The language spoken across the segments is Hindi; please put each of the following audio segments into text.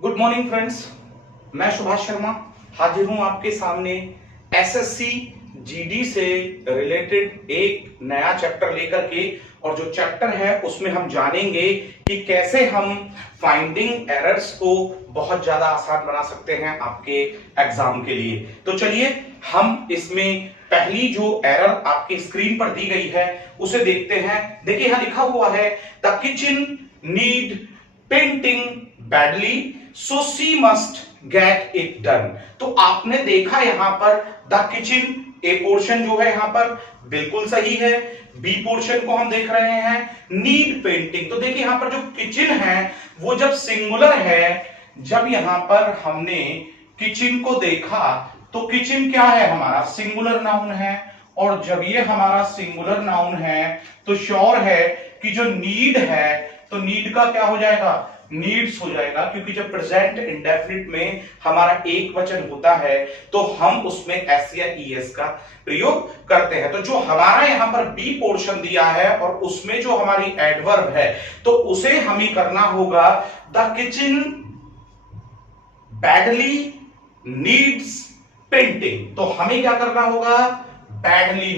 गुड मॉर्निंग फ्रेंड्स, मैं सुभाष शर्मा हाजिर हूं आपके सामने एसएससी जीडी से रिलेटेड एक नया चैप्टर लेकर के। और जो चैप्टर है उसमें हम जानेंगे कि कैसे हम फाइंडिंग एरर्स को बहुत ज्यादा आसान बना सकते हैं आपके एग्जाम के लिए। तो चलिए हम इसमें पहली जो एरर आपकी स्क्रीन पर दी गई है उसे देखते हैं। देखिए यहां लिखा हुआ है the kitchen need painting badly so she must get it done. तो आपने देखा यहां पर द किचन, ए पोर्शन जो है यहां पर बिल्कुल सही है। बी पोर्शन को हम देख रहे हैं नीड पेंटिंग। तो देखिए यहां पर जो किचन है वो जब सिंगुलर है, जब यहां पर हमने किचन को देखा तो किचन क्या है हमारा सिंगुलर नाउन है। और जब ये हमारा सिंगुलर नाउन है तो श्योर है कि जो नीड है तो नीड का क्या हो जाएगा, नीड्स हो जाएगा। क्योंकि जब प्रेजेंट इंडेफिनिट में हमारा एक वचन होता है तो हम उसमें एस या ईएस का प्रयोग करते हैं। तो जो हमारा यहां पर बी पोर्शन दिया है और उसमें जो हमारी एडवर्ब है तो उसे हमें करना होगा the kitchen badly needs painting. तो हमें क्या करना होगा, बैडली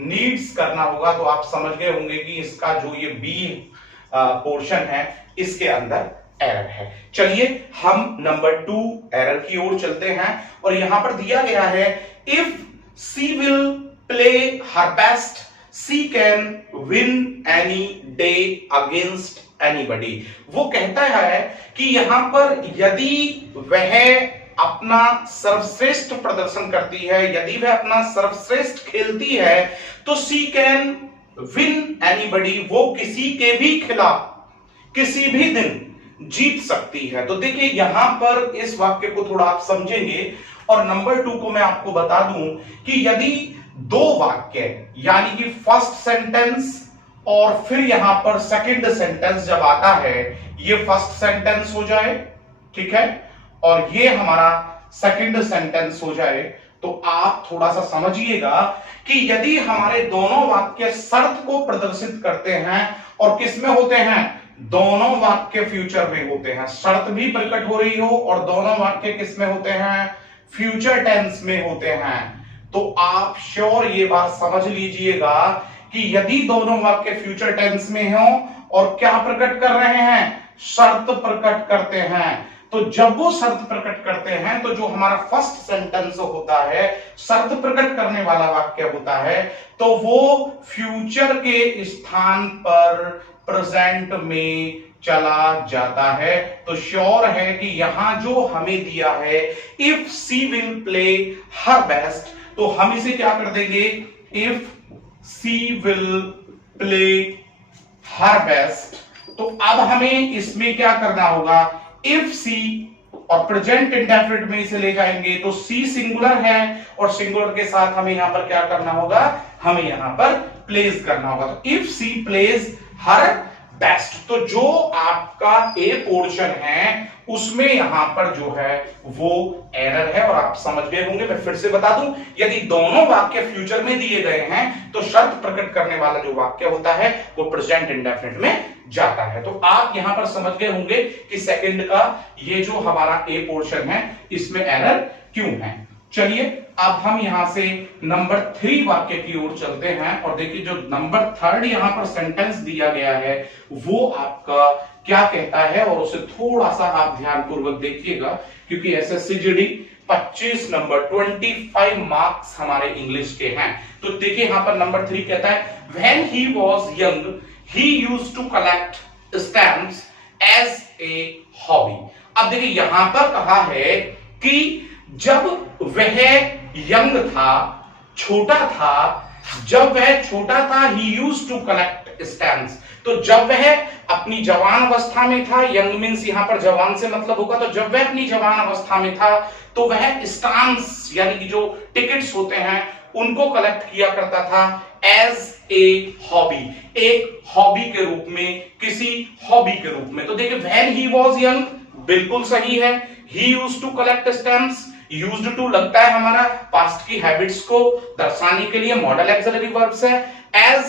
नीड्स करना होगा। तो आप समझ गए होंगे कि इसका जो ये बी पोर्शन है इसके अंदर एरर है। चलिए हम नंबर 2 एरर की ओर चलते हैं। और यहां पर दिया गया है if she will play her best she can win any day against anybody. वो कहता है कि यहां पर यदि वह अपना सर्वश्रेष्ठ प्रदर्शन करती है, यदि वह अपना सर्वश्रेष्ठ खेलती है तो सी कैन विन एनीबडी, वो किसी के भी खिलाफ किसी भी दिन जीत सकती है। तो देखिए यहां पर इस वाक्य को थोड़ा आप समझेंगे। और नंबर 2 को मैं आपको बता दूं कि यदि दो वाक्य यानी कि फर्स्ट सेंटेंस और फिर यहां पर सेकंड सेंटेंस जब आता है, ये फर्स्ट सेंटेंस हो जाए, ठीक है, और ये हमारा सेकंड सेंटेंस हो जाए, तो आप थोड़ा सा समझिएगा कि यदि हमारे दोनों वाक्य शर्त को प्रदर्शित करते हैं और किसमें होते हैं, दोनों वाक्य फ्यूचर में होते हैं, शर्त भी प्रकट हो रही हो और दोनों वाक्य किसमें होते हैं, फ्यूचर टेंस में होते हैं, तो आप श्योर ये बात समझ लीजिएगा कि यदि दोनों वाक्य फ्यूचर टेंस में हो और क्या प्रकट कर रहे हैं, शर्त प्रकट करते हैं, तो जब वो शर्त प्रकट करते हैं तो जो हमारा फर्स्ट सेंटेंस होता है, शर्त प्रकट करने वाला वाक्य होता है, तो वो फ्यूचर के स्थान पर प्रेजेंट में चला जाता है। तो श्योर है कि यहां जो हमें दिया है if she will play her best, तो हम इसे क्या कर देंगे, if she will play her best. तो अब हमें इसमें क्या करना होगा, इफ सी और प्रेजेंट इंडेफिनिट में इसे ले जाएंगे तो सी सिंगुलर है और सिंगुलर के साथ हमें यहां पर क्या करना होगा, हमें यहां पर प्लेस करना होगा। तो if she place her best, तो जो आपका ए पोर्शन है उसमें यहां पर जो है वो एरर है। और आप समझ गए होंगे, मैं फिर से बता दूं, यदि दोनों वाक्य फ्यूचर में दिए गए हैं तो शर्त प्रकट करने वाला जो वाक्य होता है वो प्रेजेंट इंडेफिनिट में जाता है। तो आप यहां पर समझ गए होंगे कि सेकंड का ये जो हमारा ए पोर्शन है इसमें एरर क्यों है। चलिए अब हम यहां से नंबर 3 वाक्य की ओर चलते हैं। और देखिए जो नंबर 3 यहां पर सेंटेंस दिया गया है वो आपका क्या कहता है, और उसे थोड़ा सा आप ध्यानपूर्वक देखिएगा क्योंकि एसएससी जीडी 25 नंबर 25 मार्क्स हमारे इंग्लिश के हैं। तो देखिए यहां पर नंबर 3 कहता है when he was young he used to collect stamps as a hobby। अब देखिए यहां पर कहा है कि जब वह यंग था, छोटा था, जब वह छोटा था he used to collect stamps। तो जब वह अपनी जवान अवस्था में था, यंग मीन्स यहां पर जवान से मतलब होगा, तो जब वह अपनी जवान अवस्था में था तो वह स्टाम्प्स यानी कि जो टिकट्स होते हैं उनको कलेक्ट किया करता था एज ए हॉबी, एक हॉबी के रूप में, किसी हॉबी के रूप में। तो देखिए व्हेन ही वाज यंग बिल्कुल सही है, he used to collect stamps, used to लगता है हमारा पास्ट की हैबिट्स को दर्शाने के लिए मॉडल एक्सिलरी वर्ब्स है, एज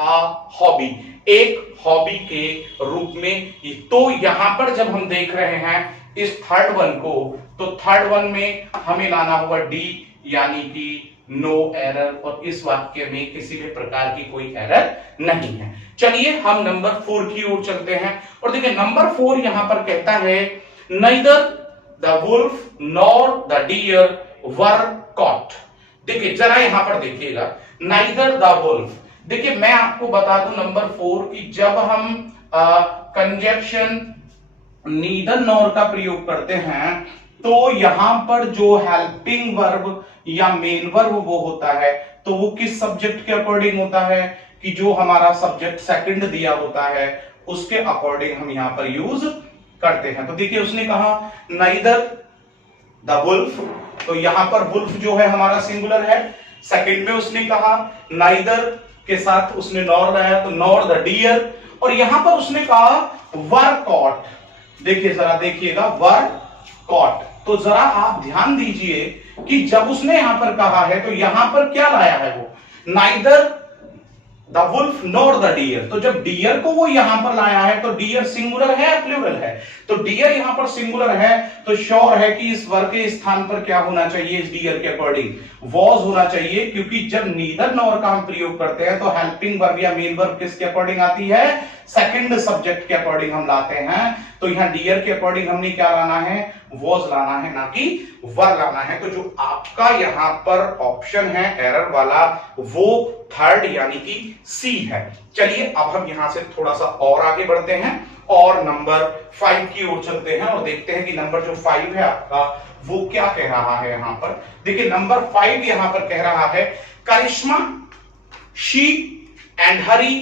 अ हॉबी, एक हॉबी के रूप में। तो यहां पर जब हम देख रहे हैं इस थर्ड वन को, तो थर्ड वन में हमें लाना होगा डी, यानी कि नो एरर, और इस वाक्य में किसी भी प्रकार की कोई एरर नहीं है। चलिए हम नंबर 4 की ओर चलते हैं और देखिए नंबर 4 यहां पर कहता है neither the wolf nor the deer were caught। देखिए जरा यहां पर देखिएगा, neither the wolf, देखिए मैं आपको बता दूं नंबर 4 की जब हम कंजक्शन नीदर नॉर का प्रयोग करते हैं तो यहां पर जो हेल्पिंग वर्ब या मेन वर्ब वो होता है, तो वो किस सब्जेक्ट के अकॉर्डिंग होता है कि जो हमारा सब्जेक्ट सेकंड दिया होता है उसके अकॉर्डिंग हम यहां पर यूज करते हैं। तो देखिए उसने कहा नाइदर द वुल्फ, तो यहां पर वुल्फ जो है हमारा सिंगुलर है। सेकंड में उसने कहा नाइदर के साथ उसने नॉर लाया, तो नॉर द डियर, और यहां पर उसने कहा वर कॉट। देखिए जरा देखिएगा वर कॉट, तो जरा आप ध्यान दीजिए कि जब उसने यहां पर कहा है तो यहां पर क्या लाया है वो, neither the wolf nor the deer. तो जब डियर को वो यहां पर लाया है तो डियर सिंगुलर है या प्लूरल है, तो डियर यहां पर सिंगुलर है, तो श्योर है कि इस वर्ग के स्थान पर क्या होना चाहिए, इस डियर के अकॉर्डिंग वॉज होना चाहिए, क्योंकि जब नीदर नॉर का हम प्रयोग करते हैं तो हेल्पिंग वर्ब या मेन वर्ब किसके अकॉर्डिंग आती है, सेकंड सब्जेक्ट के अकॉर्डिंग हम लाते हैं। तो यहां डियर के अकॉर्डिंग हमने क्या लाना है, वॉज लाना है, ना कि वर लाना है। तो जो आपका यहां पर ऑप्शन है एरर वाला वो थर्ड यानी कि सी है। चलिए अब हम यहां से थोड़ा सा और आगे बढ़ते हैं और नंबर 5 की ओर चलते हैं और देखते हैं कि नंबर जो 5 है आपका वो क्या कह रहा है। यहां पर देखिए नंबर 5 यहां पर कह रहा है Karishma she and Hari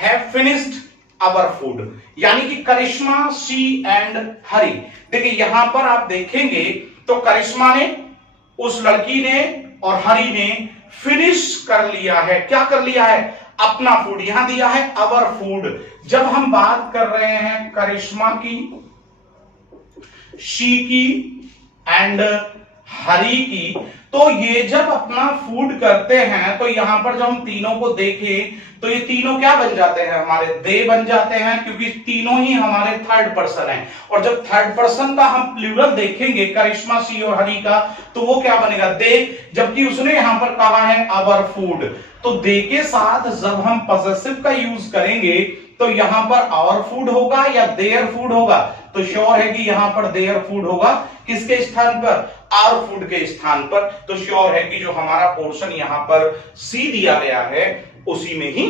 have finished our food, यानी कि करिश्मा शी एंड हरी। देखिए यहां पर आप देखेंगे तो करिश्मा ने, उस लड़की ने और हरी ने फिनिश कर लिया है। क्या कर लिया है, अपना फूड। यहां दिया है अवर फूड। जब हम बात कर रहे हैं करिश्मा की, शी की एंड हरी की, तो ये जब अपना फूड करते हैं तो यहां पर जब हम तीनों को देखें तो ये तीनों क्या बन जाते हैं, हमारे दे बन जाते हैं, क्योंकि तीनों ही हमारे थर्ड पर्सन हैं। और जब थर्ड पर्सन का हम प्लूरल देखेंगे करिश्मा शी और हरी का, तो वो क्या बनेगा, दे, जबकि उसने यहां पर कहा है अवर फूड। तो दे के साथ जब हम पॉसेसिव का यूज करेंगे तो यहां पर आवर फूड होगा या देयर फूड होगा, तो श्योर है कि यहां पर देयर फूड होगा। किसके स्थान पर, आवर फूड के स्थान पर। तो श्योर है कि जो हमारा पोर्शन यहां पर सी दिया गया है उसी में ही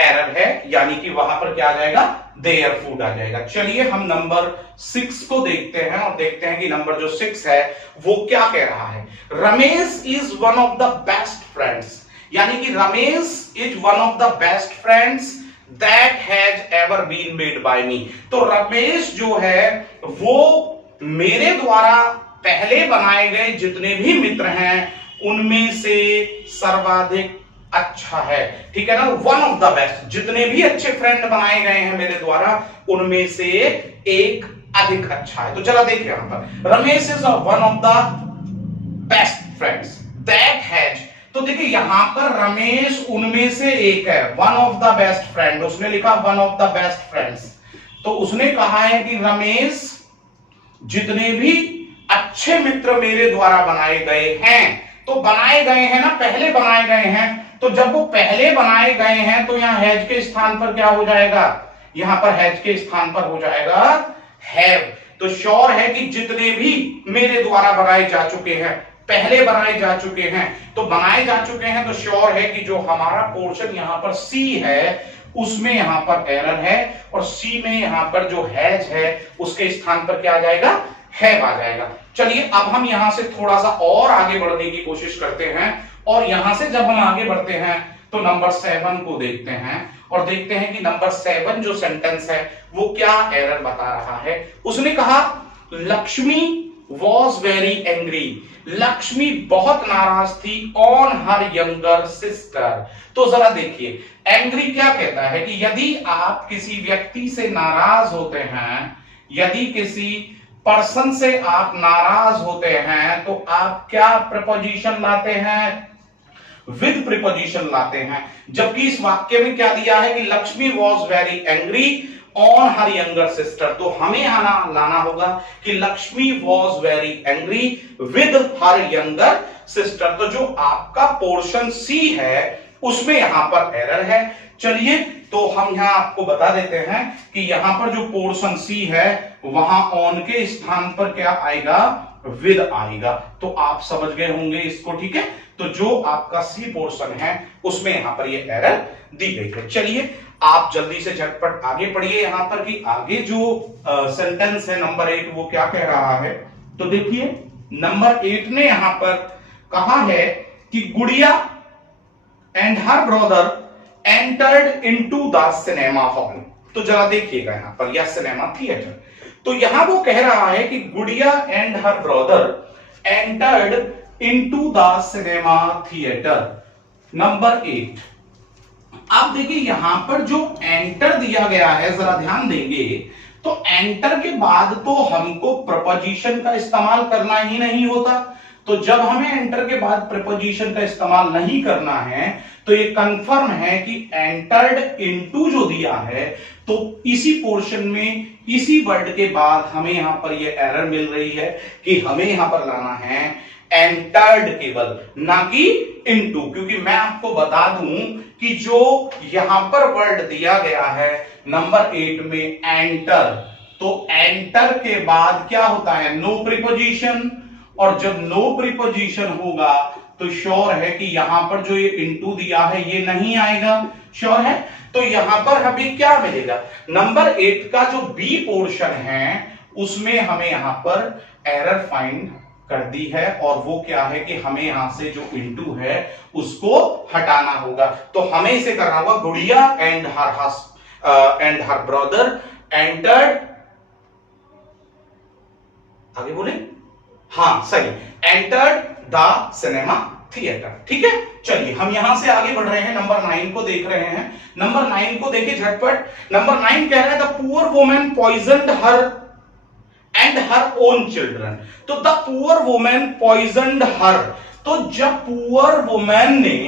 एरर है, यानी कि वहां पर क्या आ जाएगा, देयर फूड आ जाएगा। चलिए हम नंबर 6 को देखते हैं और देखते हैं कि नंबर जो 6 है वो क्या कह रहा है। Ramesh is one of the best friends, यानी कि Ramesh is one of the best friends that has ever been made by me. तो रमेश जो है वो मेरे द्वारा पहले बनाए गए जितने भी मित्र हैं उनमें से सर्वाधिक अच्छा है। ठीक है ना, वन ऑफ द बेस्ट, जितने भी अच्छे फ्रेंड बनाए गए हैं मेरे द्वारा उनमें से एक अधिक अच्छा है। तो चला देखिए यहां पर Ramesh is one of the best friends that has, तो देखिए यहां पर रमेश उनमें से एक है, one of the best friend, उसने लिखा one of the best friends. तो उसने कहा है कि रमेश जितने भी अच्छे मित्र मेरे द्वारा बनाए गए हैं, तो बनाए गए हैं ना, पहले बनाए गए हैं, तो जब वो पहले बनाए गए हैं तो यहां हैज के स्थान पर क्या हो जाएगा, यहां पर हैज के स्थान पर हो जाएगा हैव। तो श्योर है कि जितने भी मेरे द्वारा बनाए जा चुके हैं, पहले बनाए जा चुके हैं, तो बनाए जा चुके हैं, तो श्योर है कि जो हमारा पोर्शन यहां पर सी है उसमें यहां पर एरर है, और सी में यहां पर जो हैज है उसके स्थान पर क्या आ जाएगा, हैव आ जाएगा। चलिए अब हम यहां से थोड़ा सा और आगे बढ़ने की कोशिश करते हैं, और यहां से जब हम आगे बढ़ते हैं तो नंबर 7 को देखते हैं और देखते हैं कि नंबर 7 जो सेंटेंस है वो क्या एरर बता रहा है। उसने कहा Lakshmi was very angry, Lakshmi बहुत नाराज थी ऑन हर यंगर सिस्टर। तो जरा देखिए एंग्री क्या कहता है कि यदि आप किसी व्यक्ति से नाराज होते हैं, यदि किसी पर्सन से आप नाराज होते हैं तो आप क्या प्रपोजिशन लाते हैं, विद प्रीपोजिशन लाते हैं, जबकि इस वाक्य में क्या दिया है कि Lakshmi was very angry on her younger sister. तो हमें यहां लाना होगा कि Lakshmi was very angry with her younger sister. तो जो आपका पोर्शन सी है उसमें यहां पर एरर है। चलिए तो हम यहां आपको बता देते हैं कि यहां पर जो पोर्शन सी है वहां ऑन के स्थान पर क्या आएगा, विद आएगा। तो आप समझ गए होंगे इसको, ठीक है। तो जो आपका सी पोर्शन है उसमें यहां पर ये एरर दी गई है। चलिए आप जल्दी से झटपट आगे पढ़िए यहां पर कि आगे जो सेंटेंस है नंबर 8 वो क्या कह रहा है। तो देखिए नंबर 8 ने यहां पर कहा है कि गुड़िया and her brother entered into the cinema hall. तो जरा देखिएगा यहां पर, या सिनेमा थिएटर। तो यहां वो कह रहा है कि गुड़िया and her brother entered into the cinema theatre. Number 8। अब देखिए यहां पर जो एंटर दिया गया है, जरा ध्यान देंगे तो एंटर के बाद तो हमको प्रपोजिशन का इस्तेमाल करना ही नहीं होता। तो जब हमें एंटर के बाद प्रपोजिशन का इस्तेमाल नहीं करना है तो ये कंफर्म है कि एंटर्ड इनटू जो दिया है तो इसी पोर्शन में इसी वर्ड के बाद हमें यहां पर ये एरर मिल रही है कि हमें यहां पर लाना है एंटर्ड केवल, ना कि इनटू। क्योंकि मैं आपको बता दूं कि जो यहां पर वर्ड दिया गया है नंबर 8 में एंटर, तो एंटर के बाद क्या होता है, नो प्रीपोजिशन। और जब नो प्रीपोजिशन होगा तो श्योर है कि यहां पर जो ये इनटू दिया है ये नहीं आएगा, श्योर है। तो यहां पर हमें क्या मिलेगा, नंबर 8 का जो बी पोर्शन है उसमें हमें यहां पर एरर फाइंड कर दी है, और वो क्या है कि हमें यहां से जो इनटू है उसको हटाना होगा। तो हमें इसे करना होगा गुड़िया एंड हर ब्रदर एंटर्ड, आगे बोले, हाँ सही, एंटर्ड द सिनेमा थिएटर, ठीक है। चलिए हम यहां से आगे बढ़ रहे हैं, नंबर 9 को देख रहे हैं। नंबर 9 को देखिए झटपट। नंबर 9 कह रहा है the poor woman poisoned her and her own children. तो the poor woman poisoned her, तो जब पुअर वुमन ने,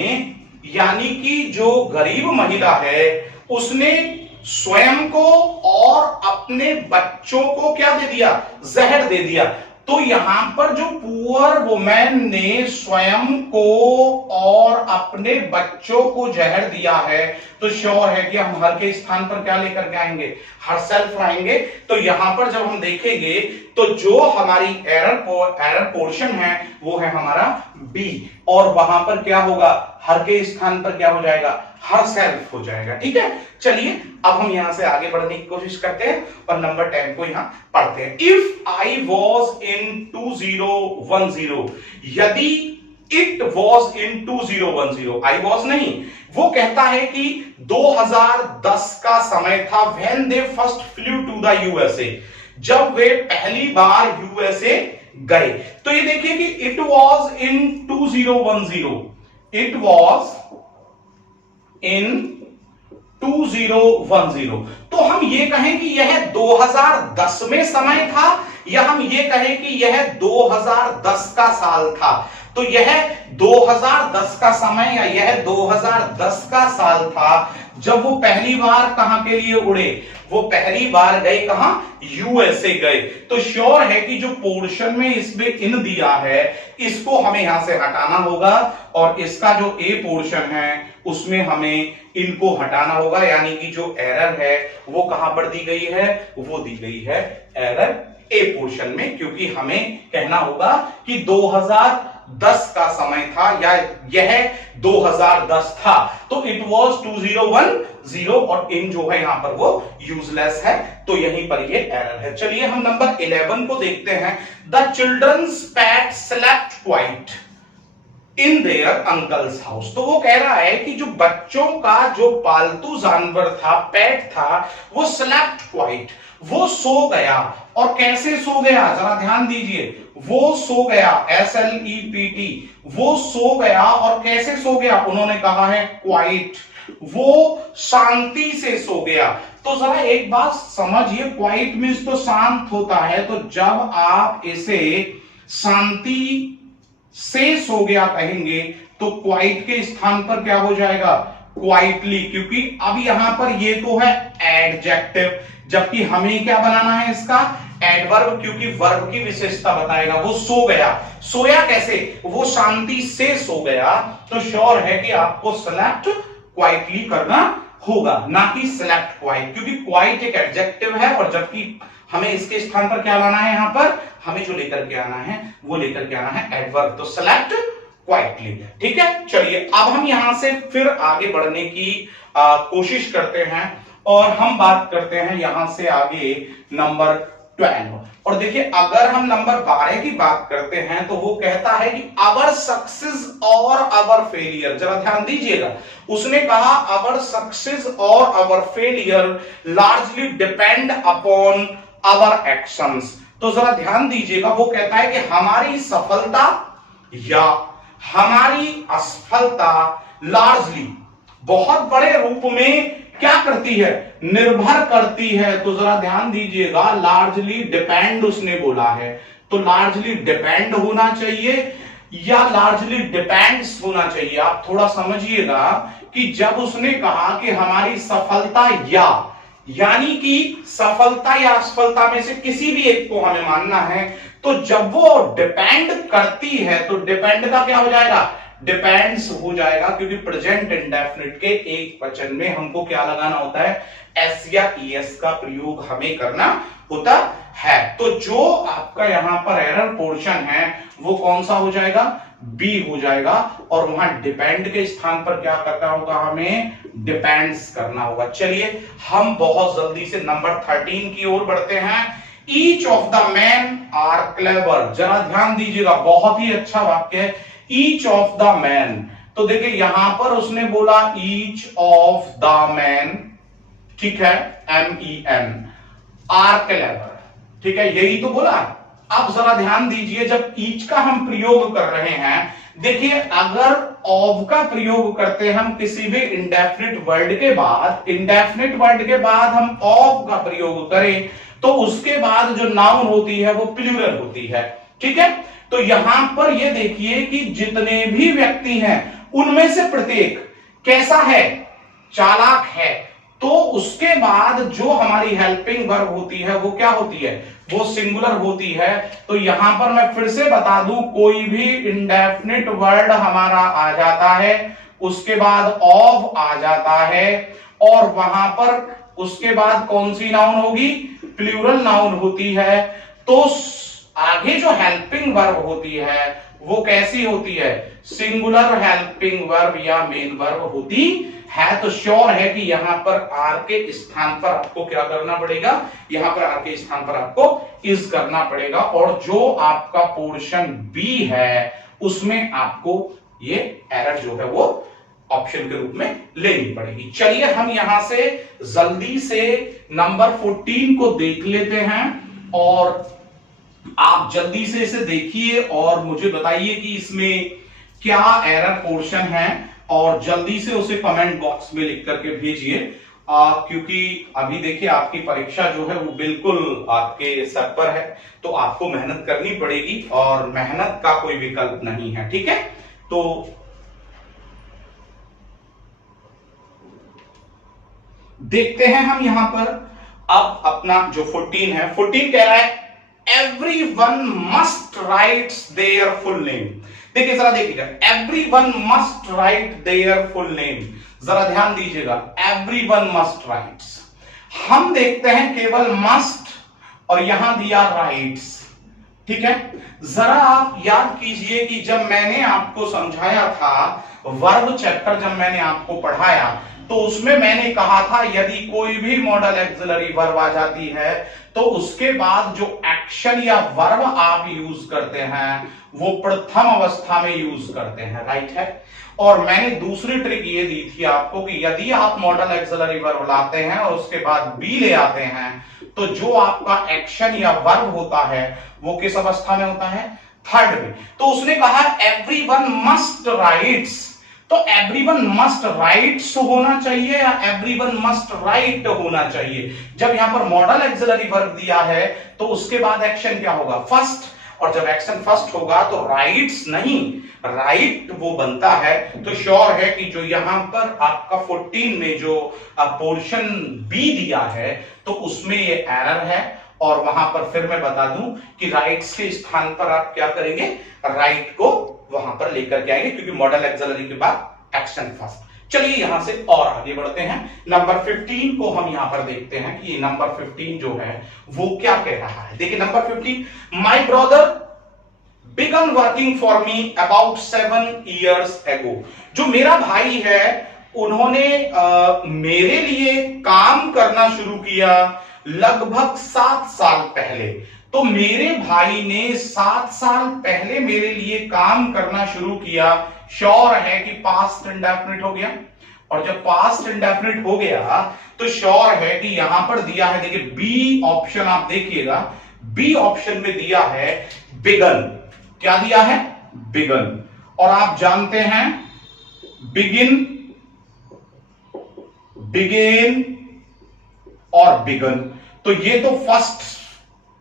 यानी कि जो गरीब महिला है, उसने स्वयं को और अपने बच्चों को क्या दे दिया, जहर दे दिया। तो यहां पर जो पुअर वुमेन ने स्वयं को और अपने बच्चों को जहर दिया है, तो श्योर है कि हम हर के स्थान पर क्या लेकर के आएंगे, हर सेल्फ लाएंगे। तो यहां पर जब हम देखेंगे तो जो हमारी एरर पोर्शन है वो है हमारा बी, और वहां पर क्या होगा, हर के स्थान पर क्या हो जाएगा, हर सेल्फ हो जाएगा, ठीक है। चलिए अब हम यहां से आगे बढ़ने की कोशिश करते हैं और नंबर 10 को यहां पढ़ते हैं। इफ आई वॉज इन 2010, यदि it was in 2010, I was नहीं, वो कहता है कि 2010 का समय था, when they first flew to the USA, जब वे पहली बार यूएसए गए। तो ये देखिए कि it was in 2010, it was in 2010। तो हम ये कहें कि यह 2010 में समय था, या हम ये कहें कि यह 2010 का साल था। तो यह 2010 का समय या यह 2010 का साल था जब वो पहली बार कहां के लिए उड़े, वो पहली बार गए कहां, यूएसए गए। तो श्योर है कि जो पोर्शन में इसमें इन दिया है इसको हमें यहां से हटाना होगा, और इसका जो ए पोर्शन है उसमें हमें इनको हटाना होगा, यानी कि जो एरर है वो कहां पर दी गई है, वो दी गई है एरर ए पोर्शन में, क्योंकि हमें कहना होगा कि 2010 का समय था या यह 2010 था। तो इट वॉज 2010 और इन जो है यहां पर वो यूजलेस है, तो यहीं पर ये एरर है। चलिए हम नंबर 11 को देखते हैं। The children's pat slept quite in their uncle's house. तो वो कह रहा है कि जो बच्चों का जो पालतू जानवर था, पेट था, वो स्लेप्ट क्वाइट, वो सो गया। और कैसे सो गया, जरा ध्यान दीजिए, वो सो गया, SLEPT, वो सो गया। और कैसे सो गया, उन्होंने कहा है क्वाइट, वो शांति से सो गया। तो जरा एक बात समझिए, क्वाइट मीन्स तो शांत होता है, तो जब आप इसे शांति से सो गया कहेंगे तो क्वाइट के स्थान पर क्या हो जाएगा, क्वाइटली, क्योंकि अब यहां पर ये तो है एडजेक्टिव, जबकि हमें क्या बनाना है इसका एडवर्ब, क्योंकि वर्ब की विशेषता बताएगा। वो सो गया, सोया कैसे, वो शांति से सो गया, तो श्योर है कि आपको सेलेक्ट क्वाइटली करना होगा, ना कि सेलेक्ट क्वाइट, क्योंकि क्वाइट एक एडजेक्टिव है और जबकि हमें इसके स्थान पर क्या लाना है, यहां पर हमें जो लेकर के आना है वो लेकर के आना है एडवर्ब, तो सेलेक्ट क्वाइटली। ठीक है, चलिए अब हम यहां से फिर आगे बढ़ने की कोशिश करते हैं और हम बात करते हैं यहां से आगे नंबर 12। और देखिए अगर हम नंबर 12 की बात करते हैं तो वो कहता है कि अवर सक्सेस और अवर फेलियर, जरा ध्यान दीजिएगा, उसने कहा अवर सक्सेस और our failure largely depend upon our actions. तो जरा ध्यान दीजिएगा, वो कहता है कि हमारी सफलता या हमारी असफलता लार्जली, बहुत बड़े रूप में क्या करती है, निर्भर करती है। तो जरा ध्यान दीजिएगा, लार्जली डिपेंड उसने बोला है, तो लार्जली डिपेंड होना चाहिए या लार्जली डिपेंड्स होना चाहिए। आप थोड़ा समझिएगा कि जब उसने कहा कि हमारी सफलता या, यानी कि सफलता या असफलता में से किसी भी एक को हमें मानना है, तो जब वो डिपेंड करती है तो डिपेंड का क्या हो जाएगा, डिपेंड्स हो जाएगा, क्योंकि प्रेजेंट इंडेफिनिट के एक वचन में हमको क्या लगाना होता है, एस या ईएस का प्रयोग हमें करना होता है। तो जो आपका यहां पर एरर पोर्शन है वो कौन सा हो जाएगा, बी हो जाएगा, और वहां डिपेंड के स्थान पर क्या करना होगा, हमें डिपेंड्स करना होगा। चलिए हम बहुत जल्दी से नंबर 13 की ओर बढ़ते हैं। Each of the man are clever, जरा ध्यान दीजिएगा, बहुत ही अच्छा वाक्य है, ईच ऑफ द मैन। तो देखिए यहां पर उसने बोला ईच ऑफ द मैन, ठीक है, MEN, आर क्लेवर, ठीक है, यही तो बोला। अब जरा ध्यान दीजिए, जब ईच का हम प्रयोग कर रहे हैं, देखिए अगर ऑफ का प्रयोग करते हैं हम किसी भी इंडेफिनिट वर्ड के बाद, इंडेफिनिट वर्ड के बाद हम ऑफ का प्रयोग करें तो उसके बाद जो नाउन होती है वो प्लूरल होती है, ठीक है। तो यहां पर ये देखिए कि जितने भी व्यक्ति हैं उनमें से प्रत्येक कैसा है, चालाक है, तो उसके बाद जो हमारी हेल्पिंग वर्ब होती है वो क्या होती है, वो सिंगुलर होती है। तो यहां पर मैं फिर से बता दूं, कोई भी इंडेफिनिट वर्ड हमारा आ जाता है, उसके बाद ऑफ आ जाता है, और वहां पर उसके बाद कौन सी नाउन होगी, प्लूरल नाउन होती है। तो आगे जो हेल्पिंग वर्ब होती है वो कैसी होती है, सिंगुलर हेल्पिंग वर्ब या मेन वर्ब होती है। तो श्योर है कि यहां पर आर के स्थान पर आपको क्या करना पड़ेगा, यहां पर आर के स्थान पर आपको इज करना पड़ेगा, और जो आपका पोर्शन बी है उसमें आपको ये एरर जो है वो ऑप्शन के रूप में लेनी पड़ेगी। चलिए हम यहां से जल्दी से नंबर 14 को देख लेते हैं, और आप जल्दी से इसे देखिए और मुझे बताइए कि इसमें क्या एरर पोर्शन है, और जल्दी से उसे कमेंट बॉक्स में लिख करके भेजिए, क्योंकि अभी देखिए आपकी परीक्षा जो है वो बिल्कुल आपके सर पर है, तो आपको मेहनत करनी पड़ेगी और मेहनत का कोई विकल्प नहीं है, ठीक है। तो देखते हैं हम यहां पर अब अपना जो 14 है, 14 कह रहा है everyone must write their full name। देखिए जरा देखिएगा, everyone must write their full name, जरा ध्यान दीजिएगा, everyone must write। हम देखते हैं केवल must और यहां दिया writes, ठीक है। जरा आप याद कीजिए कि जब मैंने आपको समझाया था वर्ब चैप्टर, जब मैंने आपको पढ़ाया तो उसमें मैंने कहा था यदि कोई भी मॉडल एक्सिलरी वर्ब आ जाती है तो उसके बाद जो एक्शन या वर्ब आप यूज करते हैं वो प्रथम अवस्था में यूज करते हैं, राइट है। और मैंने दूसरी ट्रिक ये दी थी आपको कि यदि आप मॉडल एक्सिलरी वर्ब लाते हैं और उसके बाद बी ले आते हैं तो जो आपका एक्शन या वर्ब होता है वो किस अवस्था में होता है, थर्ड में। तो उसने कहा एवरीवन मस्ट राइट्स, तो एवरीवन मस्ट राइट्स होना चाहिए या एवरीवन मस्ट राइट होना चाहिए। जब यहां पर मॉडल एक्सिलरी वर्ब दिया है तो उसके बाद एक्शन क्या होगा, फर्स्ट, और जब एक्शन फर्स्ट होगा तो राइट्स नहीं, राइट वो बनता है। तो श्योर है कि जो यहां पर आपका 14 में जो पोर्शन बी दिया है तो उसमें ये एरर है, और वहां पर फिर मैं बता दूं कि राइट्स के स्थान पर आप क्या करेंगे, राइट को वहां पर लेकर के आएंगे, क्योंकि मॉडल एक्सिलरी के बाद एक्शन फर्स्ट। चलिए यहां से और आगे बढ़ते हैं। नंबर 15 को हम यहां पर देखते हैं कि ये नंबर 15 जो है वो क्या कह रहा है। देखिए number 15, my brother began working for me about 7 years ago। जो मेरा भाई है उन्होंने मेरे लिए काम करना शुरू किया लगभग 7 साल पहले। तो मेरे भाई ने 7 साल पहले मेरे लिए काम करना शुरू किया। श्योर है कि पास्ट इंडेफिनिट हो गया, और जब पास्ट इंडेफिनिट हो गया तो श्योर है कि यहां पर दिया है, देखिए बी ऑप्शन आप देखिएगा, बी ऑप्शन में दिया है बिगन। क्या दिया है, बिगन। और आप जानते हैं बिगिन, बिगेन और बिगन, तो ये तो फर्स्ट,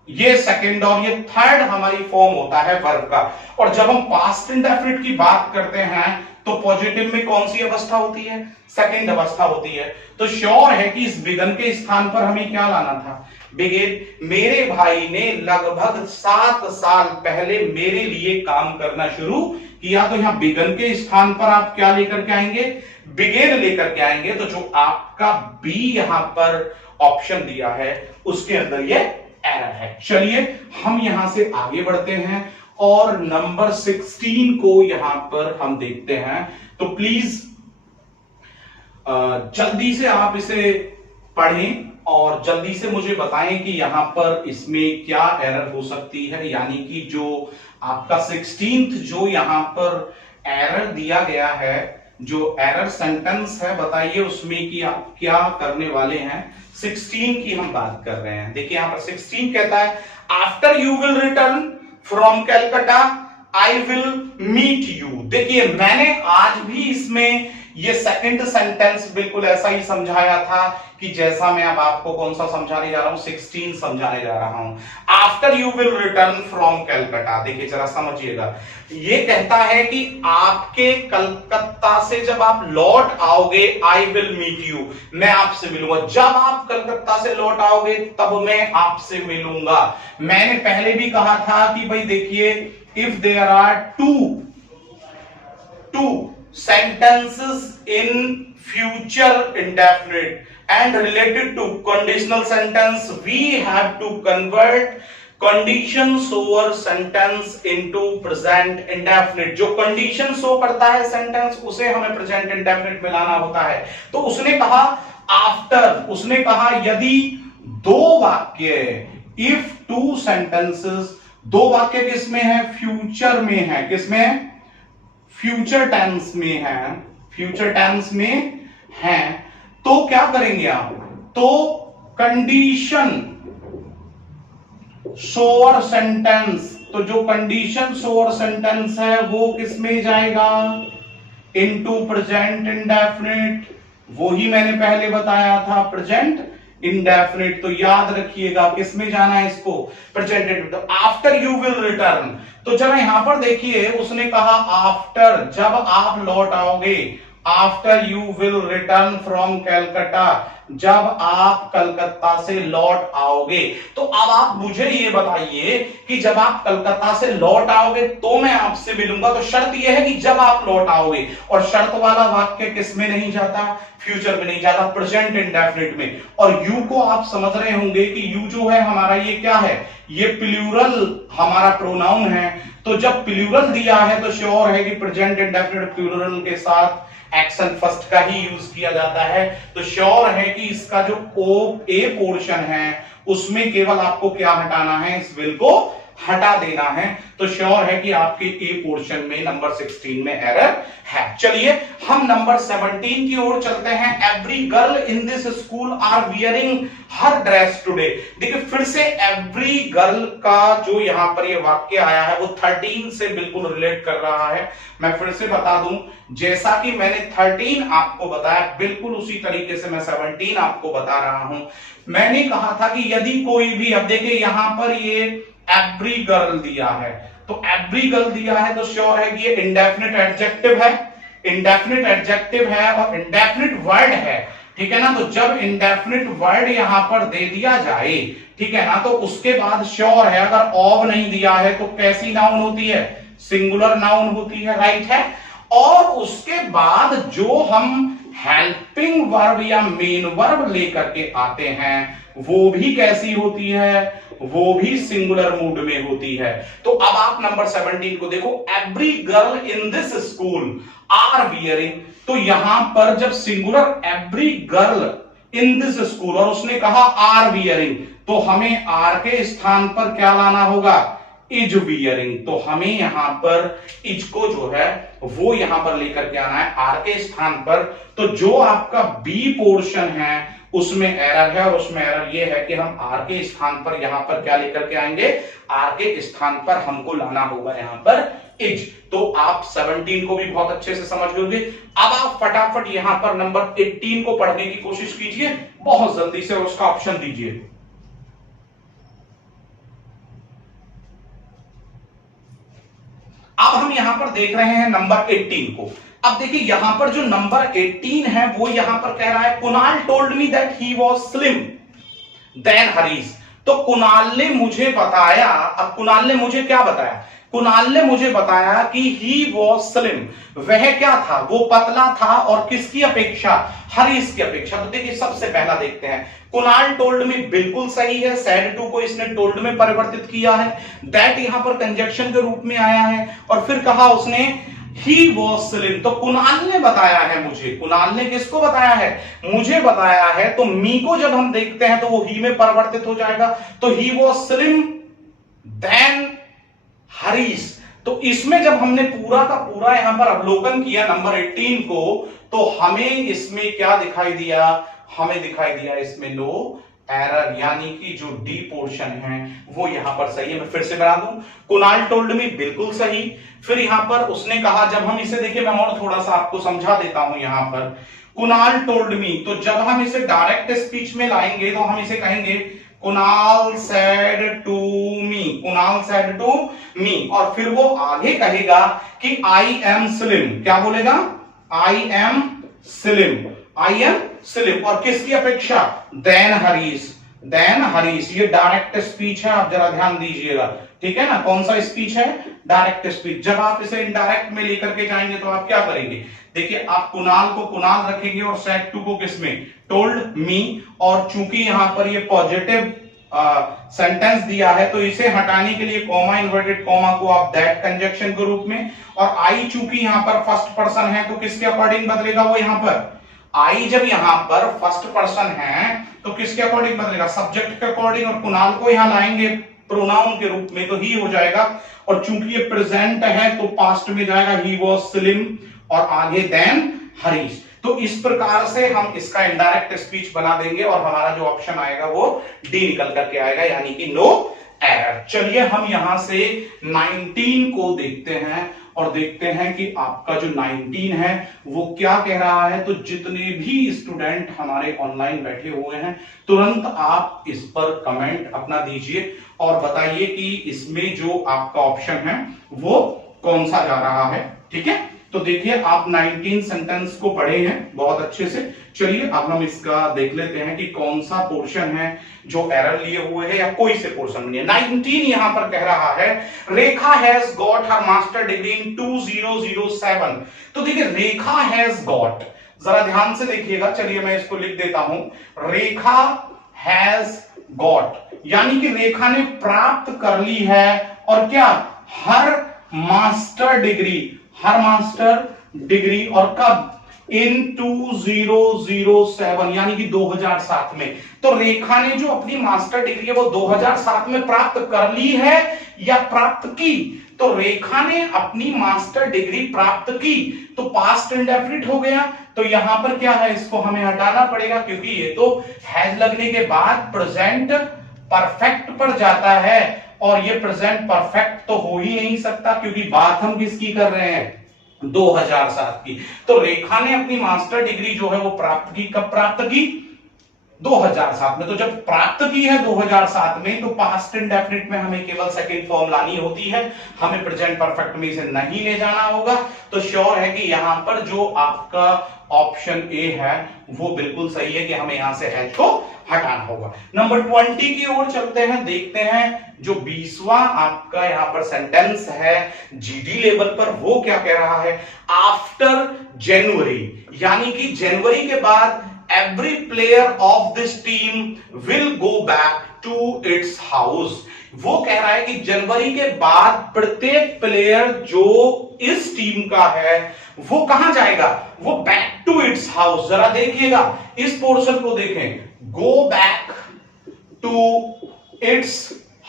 ये सेकंड और ये थर्ड हमारी फॉर्म होता है वर्ब का। और जब हम पास्ट इंडेफिनिट की बात करते हैं तो पॉजिटिव में कौन सी अवस्था होती है, सेकंड अवस्था होती है। तो श्योर है कि इस बिगन के स्थान पर हमें क्या लाना था, बिगेन। मेरे भाई ने लगभग 7 साल पहले मेरे लिए काम करना शुरू किया। तो यहां बिगन के स्थान पर आप क्या लेकर के आएंगे, बिगेन लेकर के आएंगे। तो जो आपका बी यहां पर ऑप्शन दिया है उसके अंदर ये एरर है। चलिए हम यहां से आगे बढ़ते हैं और नंबर 16 को यहां पर हम देखते हैं। तो प्लीज जल्दी से आप इसे पढ़ें और जल्दी से मुझे बताएं कि यहां पर इसमें क्या एरर हो सकती है, यानी कि जो आपका 16th जो यहां पर एरर दिया गया है, जो एरर सेंटेंस है, बताइए उसमें कि आप क्या करने वाले हैं। 16 की हम बात कर रहे हैं। देखिए यहां पर 16 कहता है after you will return from Calcutta I will meet you. देखिए मैंने आज भी इसमें ये सेकंड सेंटेंस बिल्कुल ऐसा ही समझाया था कि जैसा मैं अब आपको कौन सा समझाने जा रहा हूं, 16 समझाने जा रहा हूं। After you will return from Calcutta, देखिए जरा समझिएगा, ये कहता है कि आपके कलकत्ता से जब आप लौट आओगे आई विल मीट यू, मैं आपसे मिलूंगा। जब आप कलकत्ता से लौट आओगे तब मैं आपसे मिलूंगा। मैंने पहले भी कहा था कि भाई देखिए if there are two sentences in future indefinite and related to conditional sentence, we have to convert conditions over sentence into present indefinite। जो condition शो करता है sentence उसे हमें present indefinite में लाना होता है। तो उसने कहा after, उसने कहा यदि दो वाक्य, if two sentences, दो वाक्य किसमें है, फ्यूचर में है, किसमें है, फ्यूचर टेंस में है, फ्यूचर टेंस में है, तो क्या करेंगे आप, तो कंडीशन शोर सेंटेंस, तो जो कंडीशन शोर सेंटेंस है वो किसमें जाएगा, इनटू प्रेजेंट इंडेफिनिट। वो ही मैंने पहले बताया था, प्रेजेंट इंडेफिनिट। तो याद रखिएगा किसमें जाना है इसको, प्रेजेंट इंडेफिनिट। तो आफ्टर यू विल रिटर्न, तो जरा यहां पर देखिए उसने कहा आफ्टर, जब आप लौट आओगे, after you will return from Calcutta, जब आप कलकत्ता से लौट आओगे। तो अब आप मुझे ये बताइए कि जब आप कलकत्ता से लौट आओगे तो मैं आपसे मिलूंगा, तो शर्त यह है कि जब आप लौट आओगे, और शर्त वाला वाक्य किसमें नहीं जाता, फ्यूचर में नहीं जाता, प्रेजेंट इंडेफिनिट में। और यू को आप समझ रहे होंगे कि यू जो है हमारा ये क्या है, ये प्लूरल हमारा प्रोनाउन है। तो जब प्लूरल दिया है तो श्योर है कि प्रेजेंट इंडेफिनिट प्लूरल के साथ एक्शन फर्स्ट का ही यूज किया जाता है। तो श्योर है कि इसका जो ए पोर्शन है उसमें केवल आपको क्या हटाना है, इस विल को हटा देना है। तो श्योर है कि आपके ए पोर्शन में नंबर 16 में एरर है। चलिए हम नंबर 17 की ओर चलते हैं। Every girl in this school are wearing her dress today. देखिए फिर से एवरी गर्ल का जो यहां पर ये वाक्य आया है वो 13 से बिल्कुल रिलेट कर रहा है। मैं फिर से बता दूं, जैसा कि मैंने 13 आपको बताया बिल्कुल उसी तरीके से मैं 17 आपको बता रहा हूं। मैंने कहा था कि यदि कोई भी, अब देखिए यहां पर ये एवरी गर्ल दिया है, तो एवरी गर्ल दिया है तो श्योर है कि ये इंडेफिनिट एडजेक्टिव है, इंडेफिनिट एडजेक्टिव है और इंडेफिनिट वर्ड है, ठीक है ना। तो जब इंडेफिनिट वर्ड यहां पर दे दिया जाए, ठीक है ना, तो उसके बाद श्योर है, अगर ऑफ नहीं दिया है तो कैसी नाउन होती है, सिंगुलर नाउन होती है, राइट है। और उसके बाद जो हम हेल्पिंग वर्ब या मेन वर्ब लेकर के आते हैं वो भी कैसी होती है, वो भी सिंगुलर मूड में होती है। तो अब आप नंबर 17 को देखो, every girl in this school are wearing, तो यहां पर जब singular every girl in this school और उसने कहा आर वियरिंग, तो हमें आर के स्थान पर क्या लाना होगा, इज वियरिंग। तो हमें यहां पर इज को जो है वो यहां पर लेकर के आना है आर के स्थान पर। तो जो आपका बी पोर्शन है उसमें एरर है, और उसमें एरर ये है कि हम आर के स्थान पर यहां पर क्या लेकर के आएंगे, आर के स्थान पर हमको लाना होगा यहां पर इज। तो आप 17 को भी बहुत अच्छे से समझ गए। अब आप फटाफट यहां पर नंबर 18 को पढ़ने की कोशिश कीजिए बहुत जल्दी से, और उसका ऑप्शन दीजिए। अब हम यहां पर देख रहे हैं नंबर 18 को। अब देखिए यहां पर जो नंबर 18 है वो यहां पर कह रहा है, Kunal told me that he was slim then Harish. तो कुणाल ने मुझे बताया, अब कुणाल ने मुझे क्या बताया, कुणाल ने मुझे बताया कि ही वाज स्लिम, वह क्या था, वो पतला था, और किसकी अपेक्षा, हरीश की अपेक्षा। तो देखिए सबसे पहला देखते हैं, कुणाल टोल्ड मी बिल्कुल सही है, सैड टू को इसने टोल्ड में परिवर्तित किया है, दैट यहां पर कंजक्शन के रूप में आया है, और फिर कहा उसने ही वॉज स्लिम, तो कुणाल ने बताया है मुझे, कुणाल ने किसको बताया है, मुझे बताया है। तो मी को जब हम देखते हैं तो वो ही में परिवर्तित हो जाएगा, तो he was slim then Harish. तो इसमें जब हमने पूरा का पूरा यहां पर अवलोकन किया नंबर 18 को, तो हमें इसमें क्या दिखाई दिया, हमें दिखाई दिया इसमें नो एरर, यानी कि जो डी पोर्शन है वो यहां पर सही है। मैं फिर से बता दूं, कुणाल टोल्ड मी बिल्कुल सही, फिर यहां पर उसने कहा, जब हम इसे देखिए मैं और थोड़ा सा आपको समझा देता हूं यहां पर, कुणाल टोल्ड मी, तो जब हम इसे डायरेक्ट स्पीच में लाएंगे तो हम इसे कहेंगे Kunal said to me, Kunal said to me, और फिर वो आगे कहेगा कि आई एम स्लिम, क्या बोलेगा, I am slim, I am slim, और किसकी अपेक्षा, देन हरीश, देन हरीश। ये डायरेक्ट स्पीच है, आप जरा ध्यान दीजिएगा, ठीक है ना, कौन सा स्पीच है, डायरेक्ट स्पीच। जब आप इसे इनडायरेक्ट में लेकर के जाएंगे तो आप क्या करेंगे, देखिए आप कुणाल को कुणाल रखेंगे और सेड टू को किसमें, टोल्ड मी, और चूंकि यहां पर ये पॉजिटिव सेंटेंस दिया है तो इसे हटाने के लिए कॉमा, इन्वर्टेड कॉमा को आप दैट कंजक्शन के रूप में, और आई चूंकि यहां पर फर्स्ट पर्सन है तो किसके अकॉर्डिंग बदलेगा वो, यहां पर आई जब यहां पर फर्स्ट पर्सन है तो किसके अकॉर्डिंग बदलेगा, सब्जेक्ट के अकॉर्डिंग, और कुणाल को यहां लाएंगे प्रोनाउन के रूप में तो ही हो जाएगा, और चूंकि ये प्रेजेंट है तो पास्ट में जाएगा ही वाज स्लिम, और आगे देन हरीश। तो इस प्रकार से हम इसका इनडायरेक्ट स्पीच बना देंगे और हमारा जो ऑप्शन आएगा वो डी निकल करके आएगा, यानी कि नो एरर। चलिए हम यहां से 19 को देखते हैं और देखते हैं कि आपका जो 19 है वो क्या कह रहा है। तो जितने भी स्टूडेंट हमारे ऑनलाइन बैठे हुए हैं तुरंत आप इस पर कमेंट अपना दीजिए और बताइए कि इसमें जो आपका ऑप्शन है वो कौन सा जा रहा है, ठीक है। तो देखिए आप 19 सेंटेंस को पढ़े हैं बहुत अच्छे से। चलिए अब हम इसका देख लेते हैं कि कौन सा पोर्शन है जो एरर लिए हुए है या कोई से पोर्शन नहीं है। 19 यहां पर कह रहा है Rekha has got her master degree in 2007। तो देखिए रेखा हैज गॉट, जरा ध्यान से देखिएगा, चलिए मैं इसको लिख देता हूं, रेखा हैज गॉट यानी कि रेखा ने प्राप्त कर ली है, और क्या, हर मास्टर डिग्री, हर मास्टर डिग्री, और कब, इन 2007 यानी कि 2007 में। तो रेखा ने जो अपनी मास्टर डिग्री है वो 2007 में प्राप्त कर ली है या प्राप्त की, तो रेखा ने अपनी मास्टर डिग्री प्राप्त की, तो पास्ट इंडेफिनिट हो गया। तो यहां पर क्या है, इसको हमें हटाना पड़ेगा क्योंकि ये तो हैज लगने के बाद प्रेजेंट परफेक्ट पर जाता है, और ये प्रेजेंट परफेक्ट तो हो ही नहीं सकता क्योंकि बात हम किसकी कर रहे हैं, 2007 की। तो रेखा ने अपनी मास्टर डिग्री जो है वो प्राप्त की, कब प्राप्त की, 2007 में। तो जब प्राप्त की है 2007 में, तो पास्ट इंडेफिनिट में हमें केवल सेकंड फॉर्म लानी होती है, हमें प्रेजेंट परफेक्ट में इसे नहीं ले जाना होगा। तो श्योर है कि यहां पर जो आपका ऑप्शन ए है वो बिल्कुल सही है कि हमें यहां से हैज को हटाना होगा। नंबर 20 की ओर चलते हैं, देखते हैं जो 20वां आपका यहां पर सेंटेंस है जीडी लेवल पर, वो क्या कह रहा है। आफ्टर जनवरी, यानी कि जनवरी के बाद every player of this team will go back to its house। वो कह रहा है कि जनवरी के बाद प्रत्येक प्लेयर जो इस टीम का है वो कहां जाएगा, वो बैक टू इट्स हाउस। जरा देखिएगा इस पोर्शन को देखें, go back to its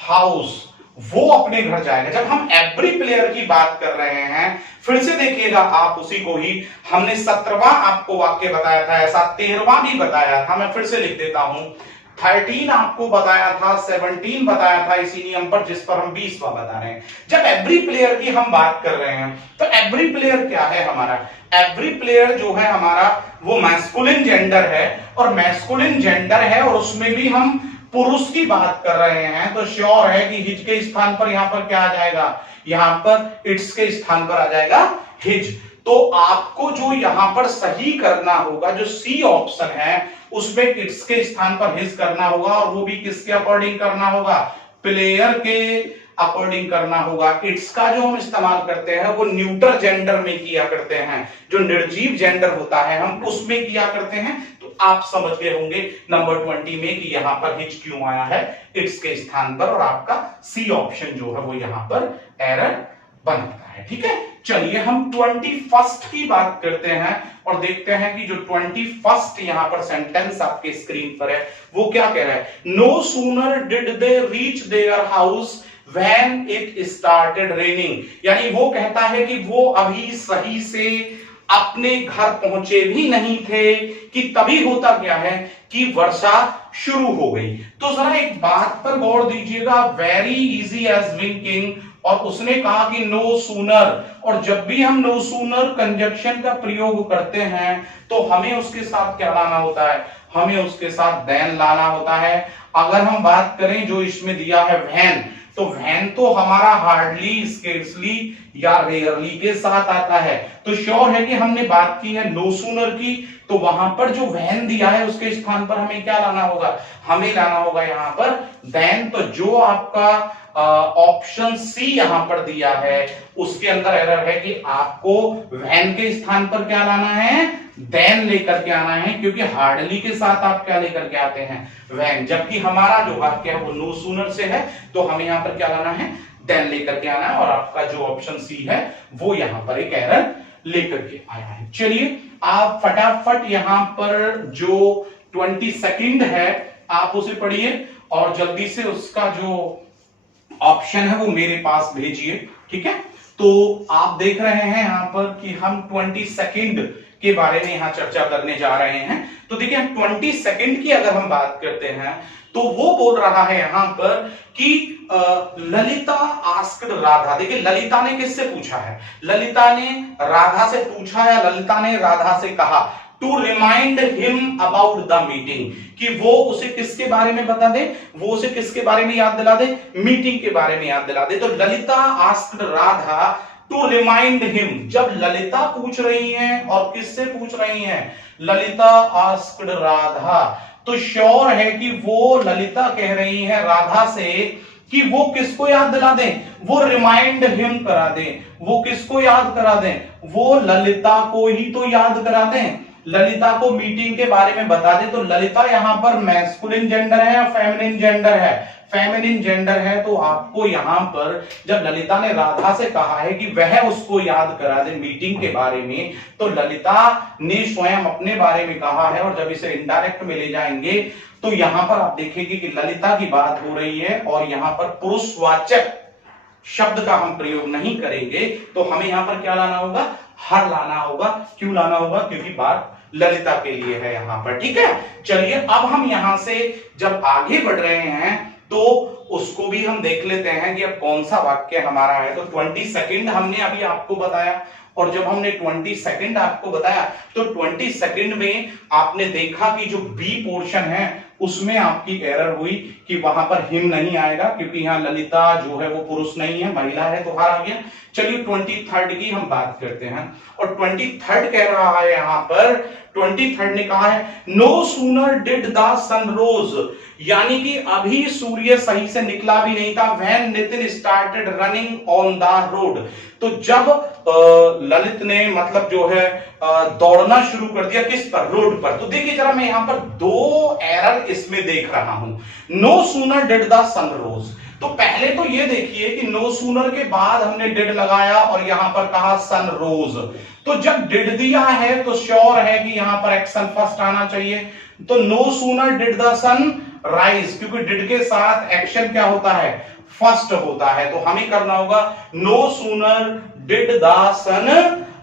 house, वो अपने घर जाएगा। जब हम एवरी प्लेयर की बात कर रहे हैं, फिर से देखिएगा आप उसी को ही, हमने 17वां आपको वाक्य बताया था, ऐसा 13वां भी बताया था। मैं फिर से लिख देता हूं, 13 आपको बताया था, 17 बताया था इसी नियम पर जिस पर हम 20वां बता रहे हैं। जब एवरी प्लेयर की हम बात कर रहे हैं तो एवरी प्लेयर क्या है हमारा, एवरी प्लेयर जो है हमारा वो मैस्कुलिन जेंडर है, और मैस्कुलिन जेंडर है और उसमें भी हम पुरुष की बात कर रहे हैं। तो श्योर है कि हिज के स्थान पर यहां पर क्या आ जाएगा, यहां पर इट्स के स्थान पर आ जाएगा हिज। तो आपको जो यहां पर सही करना होगा, जो सी ऑप्शन है उसमें इट्स के स्थान पर हिज करना होगा, और वो भी किसके अकॉर्डिंग करना होगा, प्लेयर के अकॉर्डिंग करना होगा। इट्स का जो हम इस्तेमाल करते हैं वो न्यूट्रल जेंडर में किया करते हैं, जो निर्जीव जेंडर होता है हम उसमें किया करते हैं। तो आप समझ गए होंगे नंबर 20 में कि यहां पर हिच क्यों आया है इट्स के स्थान पर, और आपका सी ऑप्शन जो है वो यहां पर एरर बनता है। ठीक है, चलिए हम 21st की बात करते हैं और देखते हैं कि जो 21st यहां पर सेंटेंस आपके स्क्रीन पर है वो क्या कह रहा है। No sooner did they reach their house when it started raining, यानी वो कहता है कि वो अभी सही से अपने घर पहुंचे भी नहीं थे कि तभी होता क्या है कि वर्षा शुरू हो गई। तो जरा एक बात पर गौर दीजिएगा, वेरी इजी एज विंकिंग, और उसने कहा कि नो सूनर, और जब भी हम नो सूनर कंजक्शन का प्रयोग करते हैं तो हमें उसके साथ क्या लाना होता है, हमें उसके साथ देन लाना होता है। अगर हम बात करें जो इसमें दिया है व्हेन, तो व्हेन तो हमारा हार्डली, स्केर्सली या रेयरली के साथ आता है। तो श्योर है कि हमने बात की है नो सूनर की, तो वहां पर जो व्हेन दिया है उसके स्थान पर हमें क्या लाना होगा, हमें लाना होगा यहां पर देन। तो जो आपका ऑप्शन सी यहां पर दिया है उसके अंदर एरर है कि आपको व्हेन के स्थान पर क्या लाना है, देन लेकर के आना है, क्योंकि हार्डली के साथ आप क्या लेकर के आते हैं, व्हेन। जबकि हमारा जो वाक्य है वो नो सूनर से है, तो हमें यहां पर क्या लाना है, देन लेकर के आना है, और आपका जो ऑप्शन सी है वो यहां पर एक एरर लेकर के आया है। चलिए आप फटाफट यहां पर जो 22nd है आप उसे पढ़िए और जल्दी से उसका जो ऑप्शन है वो मेरे पास भेजिए। ठीक है, तो आप देख रहे हैं यहां पर कि हम 22nd के बारे में यहां चर्चा करने जा रहे हैं। तो देखिए 22nd की अगर हम बात करते हैं तो वो बोल रहा है यहां पर कि ललिता आस्क्ड राधा। देखिए ललिता ने किससे पूछा है, ललिता ने राधा से पूछा है, ललिता ने राधा से कहा to remind him about the meeting, कि वो उसे किसके बारे में बता दे, वो उसे किसके बारे में याद दिला दे, मीटिंग के बारे में याद दिला दे। तो Lalita asked Radha to remind him. जब ललिता पूछ रही हैं और किससे पूछ रही हैं, ललिता आस्क्ड राधा, तो श्योर है कि वो ललिता कह रही है राधा से कि वो किसको याद दिला दें, वो रिमाइंड हिम करा दें। वो किसको याद करा दें, वो ललिता को ही तो याद करा दें, ललिता को मीटिंग के बारे में बता दे। तो ललिता यहां पर मैस्कुलिन जेंडर है या फेमिनिन जेंडर है, फेमिनिन जेंडर है। तो आपको यहां पर जब ललिता ने राधा से कहा है कि वह उसको याद करा दे मीटिंग के बारे में, तो ललिता ने स्वयं अपने बारे में कहा है, और जब इसे इनडायरेक्ट में ले जाएंगे तो यहां पर आप देखेंगे कि ललिता की बात हो रही है और यहां पर पुरुषवाचक शब्द का हम प्रयोग नहीं करेंगे। तो हमें यहां पर क्या लाना होगा, हर लाना होगा। क्यों लाना होगा, क्योंकि बात ललिता के लिए है यहां पर। ठीक है, चलिए अब हम यहां से जब आगे बढ़ रहे हैं तो उसको भी हम देख लेते हैं कि अब कौन सा वाक्य हमारा है। तो 22nd हमने अभी आपको बताया, और जब हमने 20 सेकंड आपको बताया तो 20 सेकंड में आपने देखा कि जो बी पोर्शन है उसमें आपकी एरर हुई कि वहां पर हिम नहीं आएगा, क्योंकि यहां ललिता जो है वो पुरुष नहीं है, महिला है, तो हार आ गया। चलिए 23 की हम बात करते हैं और 23 कह रहा है यहां पर 23 ने कहा है no sooner did the sun rose, यानी कि अभी सूर्य सही से निकला भी नहीं था, when Nitin started running on the road, तो जब ललित ने मतलब जो है दौड़ना शुरू कर दिया किस पर, रोड पर। तो देखिए जरा मैं यहां पर दो एरर इसमें देख रहा हूं। No sooner did the sun rose, तो पहले तो ये देखिए कि नो सूनर के बाद हमने डिड लगाया और यहां पर कहा सनरोज, तो जब डिड दिया है तो श्योर है कि यहां पर एक्शन फर्स्ट आना चाहिए। तो no sooner did the sun rise, क्योंकि डिड के साथ एक्शन क्या होता है, फर्स्ट होता है, तो हमें करना होगा no sooner did the sun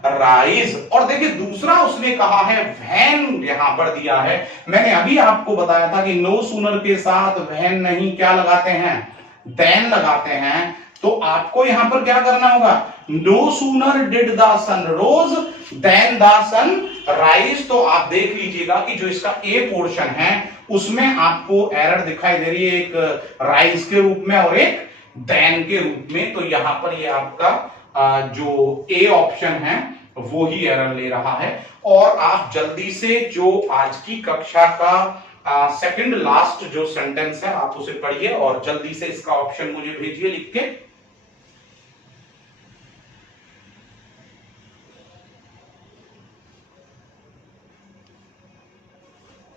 rise. और देखिए दूसरा उसने कहा है वैन, यहां पर दिया है, मैंने अभी आपको बताया था कि नो सूनर के साथ वैन नहीं क्या लगाते हैं, देन लगाते हैं। तो आपको यहां पर क्या करना होगा, no sooner did the sun rose then the sun rise. तो आप देख लीजिएगा कि जो इसका ए पोर्शन है उसमें आपको एरर दिखाई दे रही है, एक राइज के रूप में और एक देन के रूप में। तो यहां पर ये आपका जो ए ऑप्शन है वो ही एरर ले रहा है। और आप जल्दी से जो आज की कक्षा का सेकंड लास्ट जो सेंटेंस है आप उसे पढ़िए और जल्दी से इसका ऑप्शन मुझे भेजिए लिख के।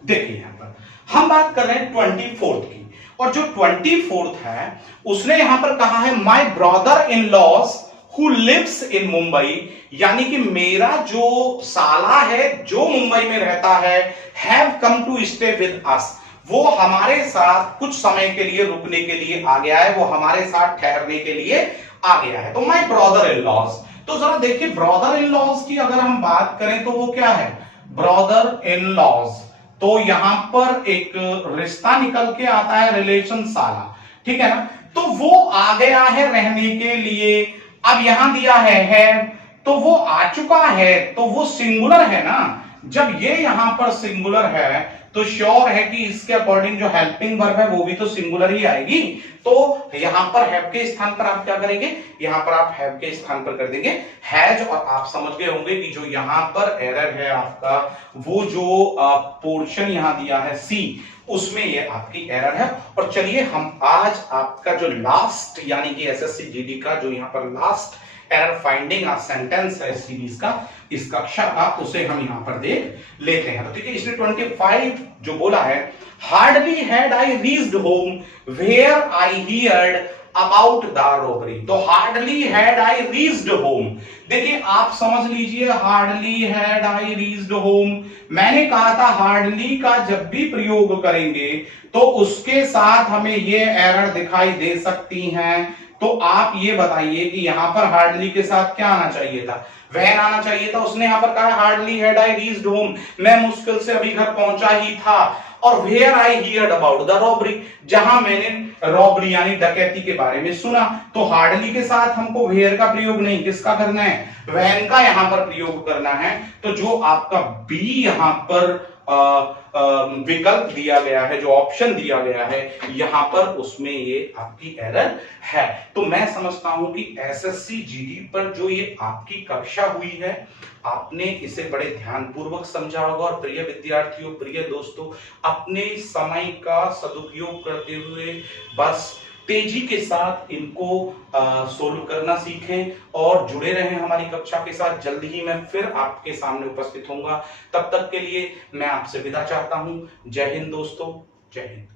देखिए यहां पर हम बात कर रहे हैं 24 की, और जो 24 है उसने यहां पर कहा है my brother in laws who lives in Mumbai, यानी कि मेरा जो साला है जो मुंबई में रहता है, have come to stay with us, वो हमारे साथ कुछ समय के लिए रुकने के लिए आ गया है, वो हमारे साथ ठहरने के लिए आ गया है। तो माय ब्रदर इन लॉज, तो जरा देखिए ब्रदर इन लॉज की अगर हम बात करें तो वो क्या है, ब्रदर इन लॉज, तो यहां पर एक रिश्ता निकल के आता है, रिलेशन साला, ठीक है ना। तो वो आ गया है रहने के लिए, अब यहां दिया है तो वो आ चुका है, तो वो सिंगुलर है ना। जब ये यहां पर सिंगुलर है तो श्योर है कि इसके अकॉर्डिंग जो हेल्पिंग वर्ब है वो भी तो सिंगुलर ही आएगी। तो यहां पर हैव के स्थान पर आप क्या करेंगे, यहां पर आप हैव के स्थान पर कर देंगे हैज। और आप समझ गए होंगे कि जो यहां पर एरर है आपका, वो जो पोर्शन यहां दिया है सी, उसमें ये आपकी एरर है। और चलिए हम आज आपका जो लास्ट यानी कि एसएससी जीडी का जो यहां पर लास्ट एरर फाइंडिंग सेंटेंस है सीरीज का, इस कक्षा का, उसे हम यहां पर देख लेते हैं। तो ठीक है, इसने 25 जो बोला है, hardly had I reached home where I heard about the robbery, तो hardly had I reached home, देखिए आप समझ लीजिए hardly had I reached home, मैंने कहा था हार्डली का जब भी प्रयोग करेंगे तो उसके साथ हमें ये एरर दिखाई दे सकती हैं। तो आप ये बताइए कि यहां पर हार्डली के साथ क्या आना चाहिए था, वैन आना चाहिए था। उसने यहां पर कहा hardly had I reached home, मैं मुश्किल से अभी घर पहुंचा ही था। और where I heard about the robbery, जहां मैंने रॉबरी यानी डकैती के बारे में सुना, तो हार्डली के साथ हमको वेयर का प्रयोग नहीं, किसका करना है, वैन का यहां पर प्रयोग करना है। तो जो आपका बी यहां पर विकल्प दिया गया है, जो ऑप्शन दिया गया है यहां पर, उसमें ये आपकी एरर है। तो मैं समझता हूं कि एसएससी जीडी पर जो ये आपकी कक्षा हुई है, आपने इसे बड़े ध्यानपूर्वक समझा होगा। और प्रिय विद्यार्थियों, प्रिय दोस्तों, अपने समय का सदुपयोग करते हुए बस तेजी के साथ इनको सोल्व करना सीखें और जुड़े रहें हमारी कक्षा के साथ। जल्दी ही मैं फिर आपके सामने उपस्थित होऊंगा। तब तक के लिए मैं आपसे विदा चाहता हूं। जय हिंद दोस्तों, जय हिंद।